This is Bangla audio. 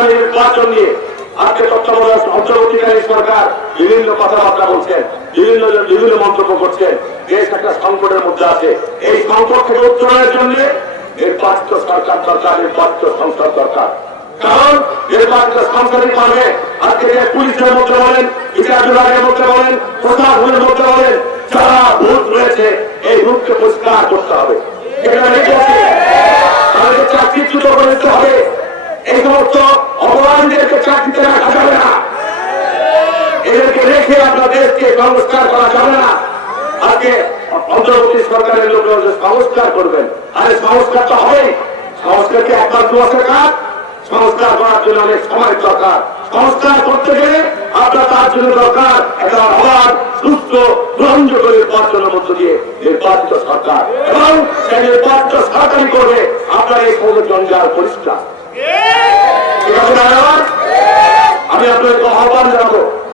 আগামী নির্বাচন নিয়ে আজকে তত্ত্বাবধায়ক সরকার বিভিন্ন কথাবার্তা বলছেন, বিভিন্ন বিভিন্ন মন্তব্য করছেন। দেশ একটা সংকটের মধ্যে আছে। এই সংকট থেকে উত্তরণের জন্য নির্বাচিত সরকার দরকার, নির্বাচিত দরকার। কারণ নির্বাচিত আজকে যে পুলিশের মধ্যে বলেন, বিচার বিভাগের মধ্যে বলেন প্রশাসনের মধ্যে বলেন যারা ভূত রয়েছে। এই ভূতকে পরিষ্কার করতে হবে। করে দিতে হবে, এই সমস্ত অপরাধীদেরকে চাকরিতে রাখা যাবে না। এদেরকে রেখে আপনার দেশকে সংস্কার করা যাবে না। আজকে অন্তর্বর্তী সরকারের লোক সংস্কার করবেন, আরে সংস্কার তো হবেই। সংস্কার কি একবার দু মাসের কাজ? সংস্কার করার জন্য অনেক সময় দরকার। সংস্কার করতে গেলে আপনার তার জন্য দরকার একটা অবাধ সুস্থ, গ্রহণযোগ্য নির্বাচনের মধ্য দিয়ে নির্বাচিত সরকার। এবং সেই নির্বাচিত সরকারই করবে আপনার এই সমস্ত জঞ্জাল পরিষ্কার? আমি আপনাকে আহ্বান জানাব।